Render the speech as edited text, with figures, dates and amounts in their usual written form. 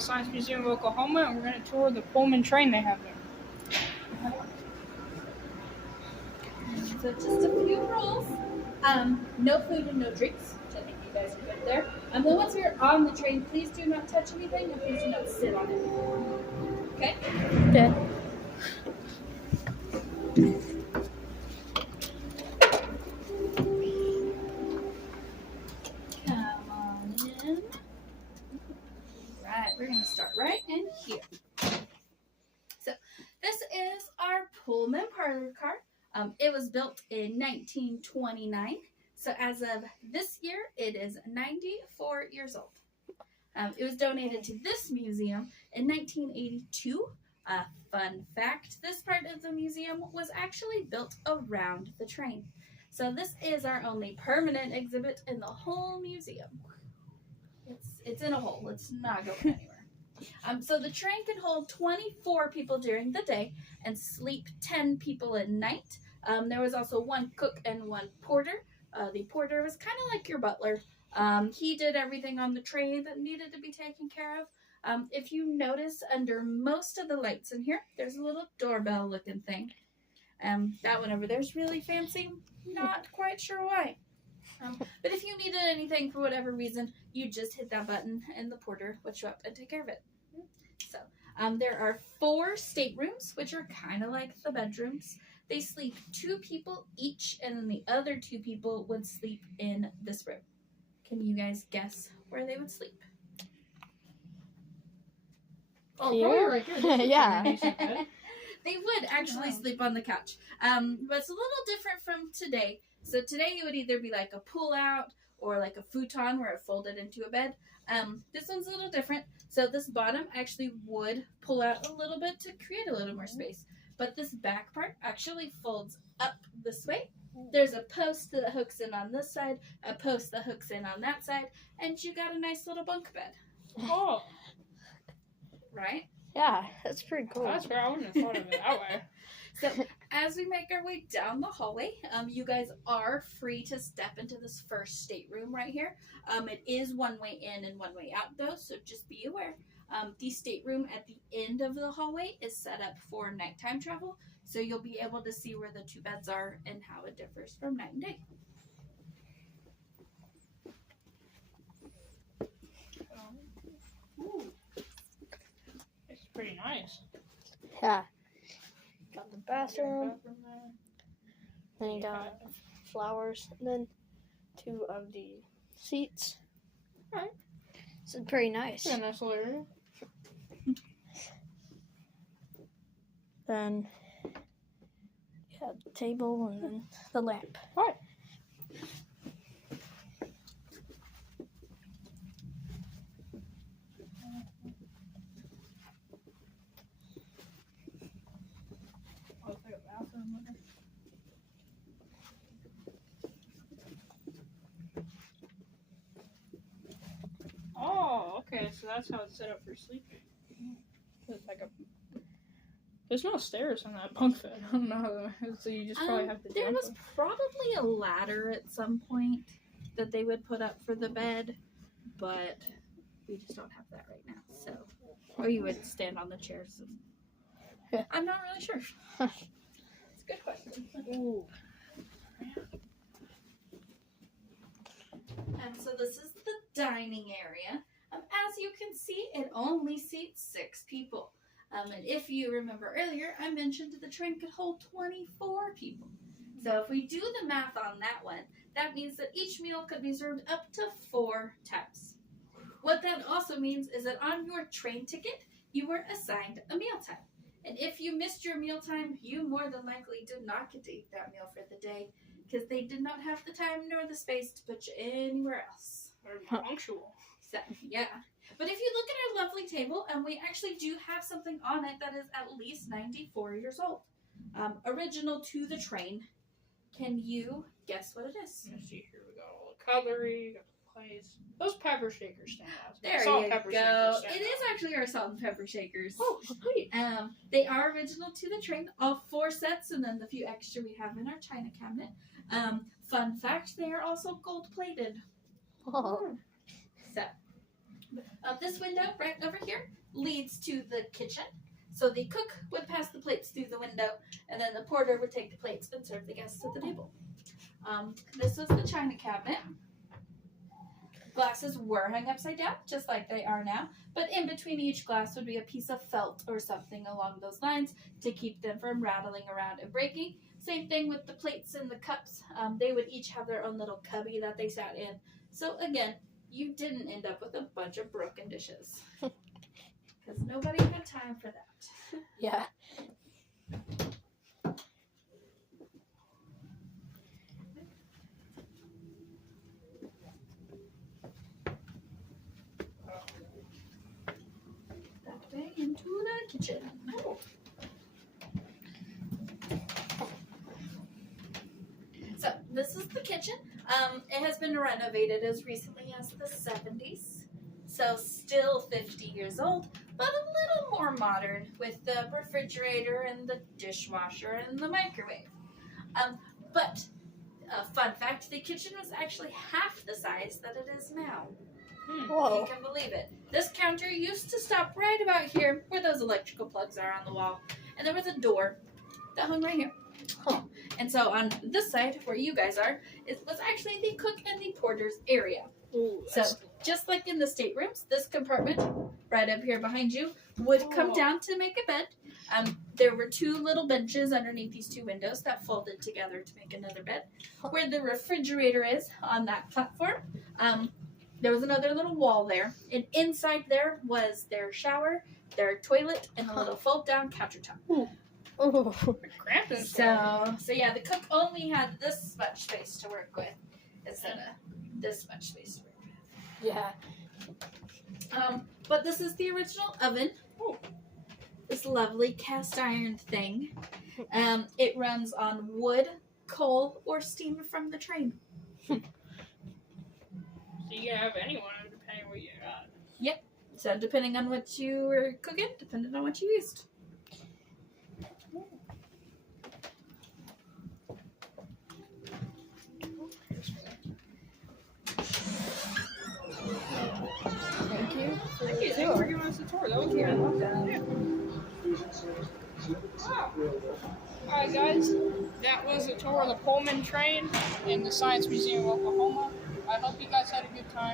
the Science Museum of Oklahoma, and we're going to tour the Pullman Train they have there. So just a few rules. No food and no drinks, which I think you guys are good there. The ones who are on the train, please do not touch anything and please do not sit on it. Okay? Okay. Come on in. Right, we're going to start right in here. So this is our Pullman parlor car. It was built in 1929. So as of this year, it is 94 years old. It was donated to this museum in 1982. Fun fact, this part of the museum was actually built around the train. So this is our only permanent exhibit in the whole museum. It's in a hole. It's not going anywhere. So the train can hold 24 people during the day and sleep 10 people at night. There was also one cook and one porter. The porter was kind of like your butler. He did everything on the train that needed to be taken care of. If you notice, under most of the lights in here, there's a little doorbell looking thing. That one over there is really fancy. Not quite sure why. But if you needed anything for whatever reason, you just hit that button and the porter would show up and take care of it. So there are 4 staterooms, which are kind of like the bedrooms. They sleep 2 people each, and then the other 2 people would sleep in this room. Can you guys guess where they would sleep? Oh, probably right here. Yeah. They would actually sleep on the couch. But it's a little different from today. So today it would either be like a pull-out or like a futon where it folded into a bed. This one's a little different. So this bottom actually would pull out a little bit to create a little more space. But this back part actually folds up this way. There's a post that hooks in on this side, a post that hooks in on that side, and you got a nice little bunk bed. Oh. Right? Yeah, that's pretty cool. That's fair. I wouldn't have thought of it that way. So as we make our way down the hallway, you guys are free to step into this first stateroom right here. It is one way in and one way out though, so just be aware. The stateroom at the end of the hallway is set up for nighttime travel, so you'll be able to see where the 2 beds are and how it differs from night and day. Ooh. It's pretty nice. Yeah. Got the bathroom, Bathroom there. then you got flowers, and then 2 of the seats. Alright. So it's pretty nice. Yeah, nice little area. Then you have the table and then the lamp. Alright. Oh, okay, so that's how it's set up for sleeping. It's like there's no stairs on that bunk bed. I don't know, so you just probably have to There jump was them. probably a ladder at some point that they would put up for the bed, but we just don't have that right now. So, or you would stand on the chairs. I'm not really sure. It's a good question. Ooh. And so this is the dining area. As you can see, it only seats 6 people. And if you remember earlier, I mentioned the train could hold 24 people. So if we do the math on that one, that means that each meal could be served up to 4 times. What that also means is that on your train ticket, you were assigned a mealtime. And if you missed your mealtime, you more than likely did not get to eat that meal for the day because they did not have the time nor the space to put you anywhere else. Very punctual. So, yeah. But if you look at our lovely table, we actually do have something on it that is at least 94 years old. Original to the train. Can you guess what it is? Let's see here. We got all the cutlery, got the plates. Those pepper shakers stand out. There Salt you pepper go. shakers stand It is out. actually our salt and pepper shakers. Oh, sweet. They are original to the train. All 4 sets, and then the few extra we have in our china cabinet. Fun fact, they are also gold plated. Oh. So, This window right over here leads to the kitchen. So the cook would pass the plates through the window, and then the porter would take the plates and serve the guests at the table. This was the china cabinet. Glasses were hung upside down, just like they are now, but in between each glass would be a piece of felt or something along those lines to keep them from rattling around and breaking. Same thing with the plates and the cups. They would each have their own little cubby that they sat in. So again, you didn't end up with a bunch of broken dishes. Because nobody had time for that. Yeah. That way into the kitchen. Oh. So this is the kitchen. It has been renovated as recently as the 70s. So still 50 years old, but a little more modern with the refrigerator and the dishwasher and the microwave. But a fun fact, the kitchen was actually half the size that it is now. Whoa. You can believe it. This counter used to stop right about here where those electrical plugs are on the wall. And there was a door that hung right here. Huh. And so on this side where you guys are, it was actually the cook and the porter's area. Ooh, So just like in the staterooms, this compartment right up here behind you would come down to make a bed. There were two little benches underneath these two windows that folded together to make another bed. Where the refrigerator is on that platform, there was another little wall there. And inside there was their shower, their toilet, and a little fold-down countertop. Ooh. Cramped in So yeah, the cook only had this much space to work with instead of this much space to work with. Yeah. But this is the original oven. Ooh. This lovely cast iron thing. It runs on wood, coal, or steam from the train. So you can have anyone depending what you got. So depending on what you were cooking, depending on what you used. Thank you. Thank you for giving us a tour. That was Yeah, I good. love that. Alright guys, that was a tour of the Pullman Train in the Science Museum of Oklahoma. I hope you guys had a good time.